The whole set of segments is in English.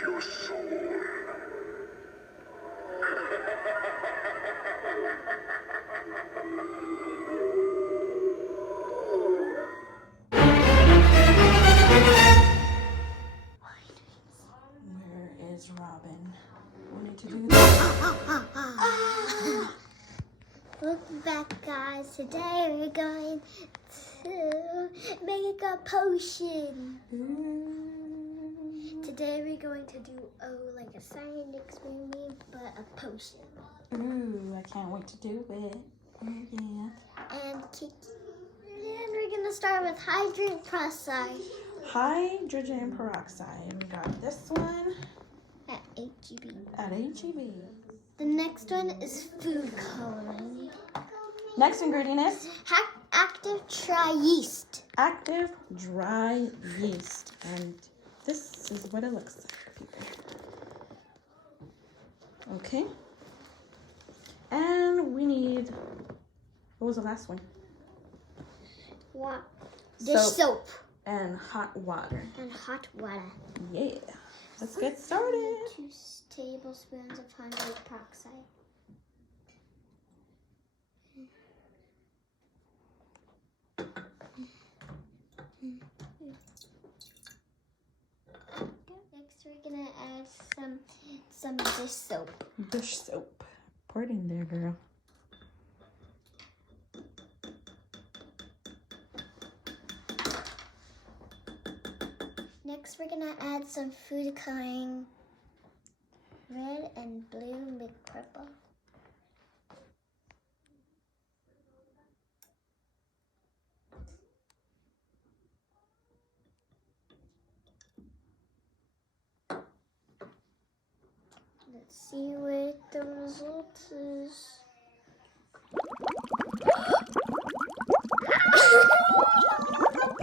your soul. Where is Robin? We need to do that. Welcome back, guys. Today we're going to make a potion. Today we're going to do like a science experiment, but a potion. Ooh, I can't wait to do it. Oh, yeah. And we're gonna start with hydrogen peroxide. Hydrogen peroxide. We got this one At HEB. at HEB. The next one is food coloring. Next ingredient is Active dry yeast. active dry yeast. And this is what it looks like, people. Okay. And we need, what was the last one? What? Dish soap. And hot water. And hot water. Yeah. Let's get started. 2 tablespoons of hydrogen peroxide. Next, we're gonna add some dish soap. Dish soap. Pour it in there, girl. Next, we're gonna add some food coloring. Red and blue make purple. Let's see what the result is.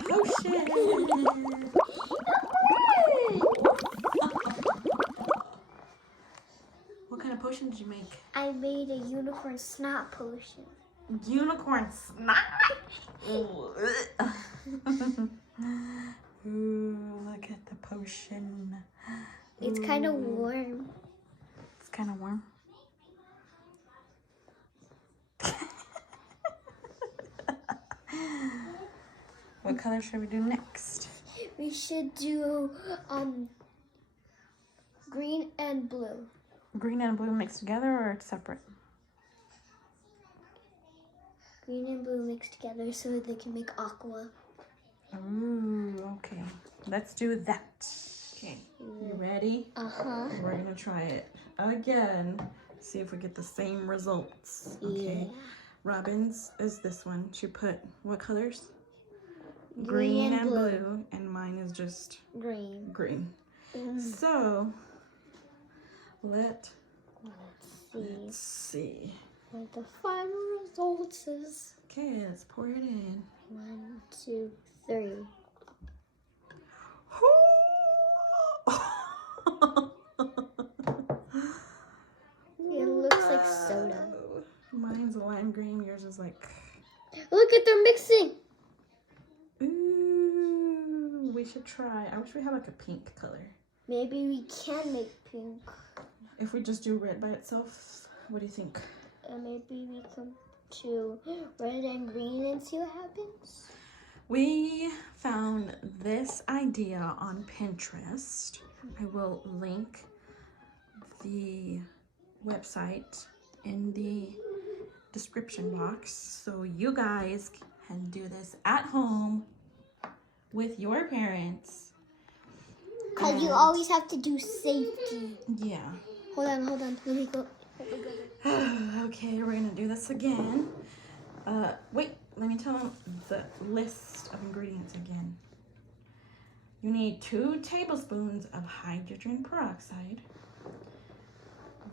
Potion. What kind of potion did you make? I made a unicorn snot potion. Unicorn snot. Ooh, look at the potion. It's kind of warm. It's kind of warm. What color should we do next? We should do green and blue. Green and blue mixed together or separate? Green and blue mixed together so they can make aqua. Ooh, okay. Let's do that. Okay, you ready? Uh-huh. We're gonna try it again. See if we get the same results. Okay. Yeah. Robin's is this one. She put what colors? Green and blue. And mine is just Green. green. Mm. So let's Let's see see. what the final results is. Okay, let's pour it in. 1, 2, 3. It looks like soda. Mine's lime green. Yours is like. Look at they're mixing. Ooh, we should try. I wish we had like a pink color. Maybe we can make pink. If we just do red by itself, what do you think? Maybe we can do red and green and see what happens. We found this idea on Pinterest. I will link the website in the description box so you guys can do this at home with your parents. Because you always have to do safety. Yeah. Hold on. Let me go. Okay, we're gonna do this again. Wait, let me tell them the list of ingredients again. You need 2 tablespoons of hydrogen peroxide.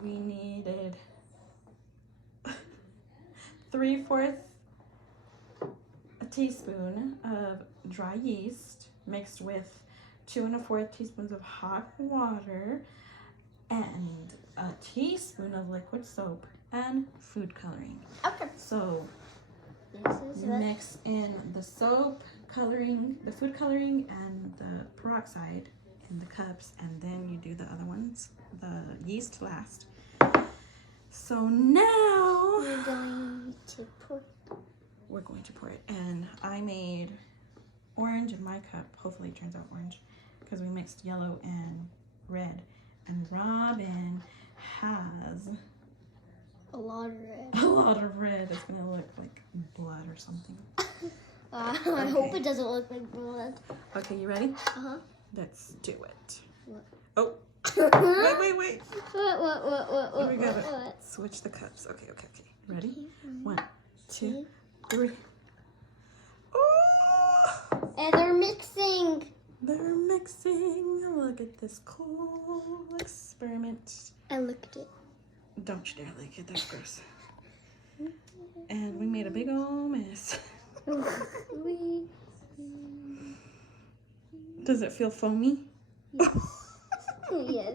We needed 3/4 a teaspoon of dry yeast mixed with 2 1/4 teaspoons of hot water and a teaspoon of liquid soap and food coloring. Okay. So This is what mix in the soap coloring, the food coloring, and the peroxide, in the cups, and then you do the other ones, the yeast last. So now we're going to pour it. And I made orange in my cup. Hopefully it turns out orange because we mixed yellow and red. And Robin has a lot of red. a lot of red. It's gonna look like blood or something. I hope it doesn't look like blood. Okay, you ready? Uh-huh. Let's do it. What? Oh, wait. What? We gotta switch the cups. Okay. Ready? 1, 2, 3. Oh! And they're mixing. They're mixing. Look at this cool experiment. I licked it. Don't you dare lick it. That's gross. And we made a big old mess. Does it feel foamy? Yes.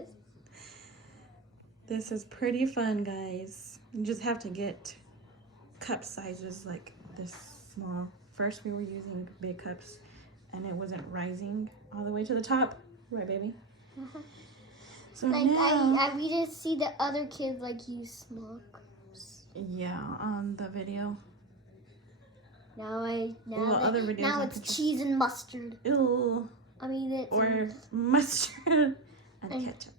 This is pretty fun, guys. You just have to get cup sizes like this small. First, we were using big cups, and it wasn't rising all the way to the top. Right, baby? So like now, I really see the other kids like use small cups. yeah, on the video. Now other videos now I it's could just- cheese and mustard. Ew. I mean it's Or mustard and ketchup.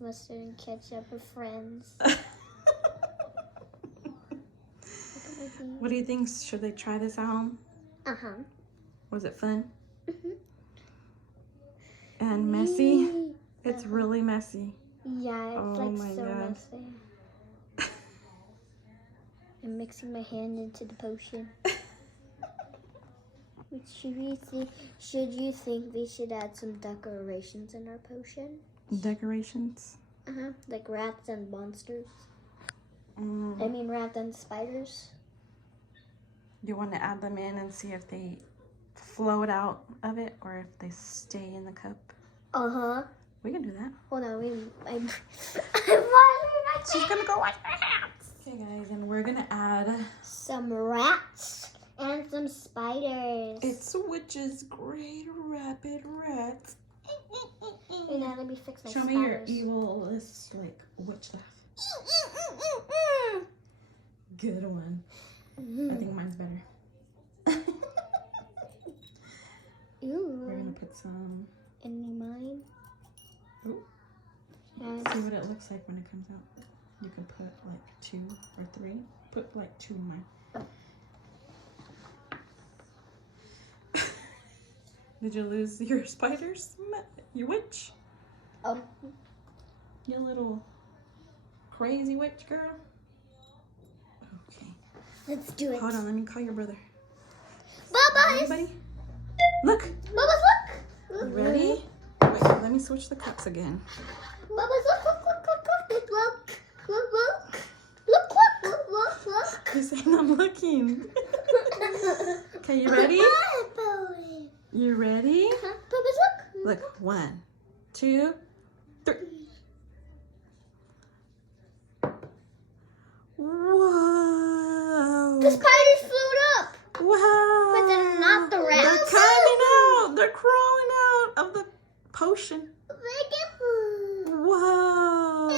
mustard and ketchup with friends. What do you think? Should they try this out? Uh-huh. Was it fun? Mhm. And messy? It's really messy. Yeah, it's Oh my like so God. messy. I'm mixing my hand into the potion. Should you think we should add some decorations in our potion? Decorations? Uh-huh. Like rats and monsters. I Mm. mean rats and spiders. You want to add them in and see if they float out of it or if they stay in the cup? Uh-huh. We can do that. Hold on, I'm She's gonna go wash her hands. Okay, guys, and we're gonna add some rats and some spiders. It's Witch's Great Rapid Rats. And now let me fix my Show spiders. me your evilest, like, witch laugh. Good one. I think mine's better. Ooh. We're gonna put some. In mine. Ooh. And See what it looks like when it comes out. You can put like 2 or 3. Put like 2 in mine. Did you lose your spiders, you witch? oh, You little crazy witch girl. Okay. let's do it. Hold on, let me call your brother. Bubba's. Anybody? Look. Bubba's, look. You ready? Wait, let me switch the cups again. Bubba's, look. You're saying I'm looking. Okay, you ready? You ready? Bubba's, look. Look, 1, 2, 3. Whoa! The spiders flew up. Wow! But they're not the rats. They're coming out. They're crawling out of the potion. Whoa!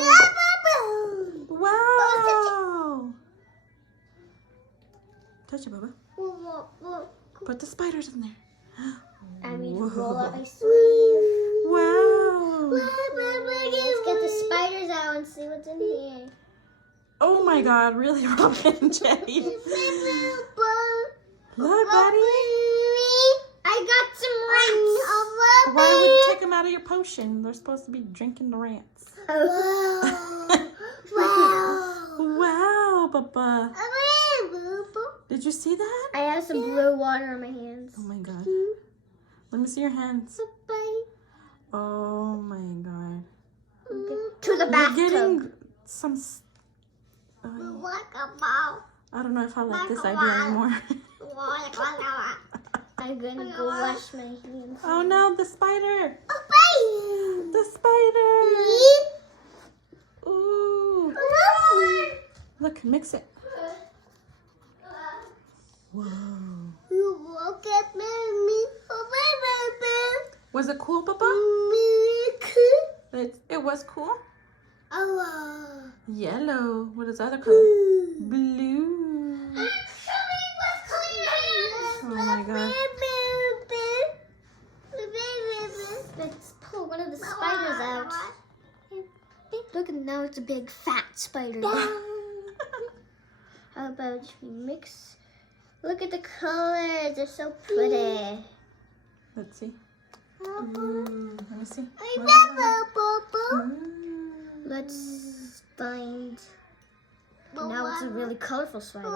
Wow! Touch it, Bubba. Put the spiders in there. I mean, Whoa. roll up my sleeve. Wow! Let's get the spiders out and see what's in here. Oh my God! Really, Robin, Jade? Look, buddy. I got some rats. Why would you take them out of your potion? They're supposed to be drinking the rats. Wow, Papa. Did you see that? I have some blue water on my hands. Oh my God. Let me see your hands. Oh my God. To the You're bathtub. getting some. I don't know if I like this idea anymore. I'm gonna go wash my hands. Oh no, the spider! The spider! Ooh. Look, mix it. Whoa. Was it cool, Papa? But it was cool. Oh. Yellow. What is the other color? Blue. Oh my gosh. Let's pull one of the spiders out. Look, now it's a big fat spider. How about we mix? Look at the colors, they're so pretty. Let's see. Ooh, let me see. Let's find. Now it's a really colorful spider.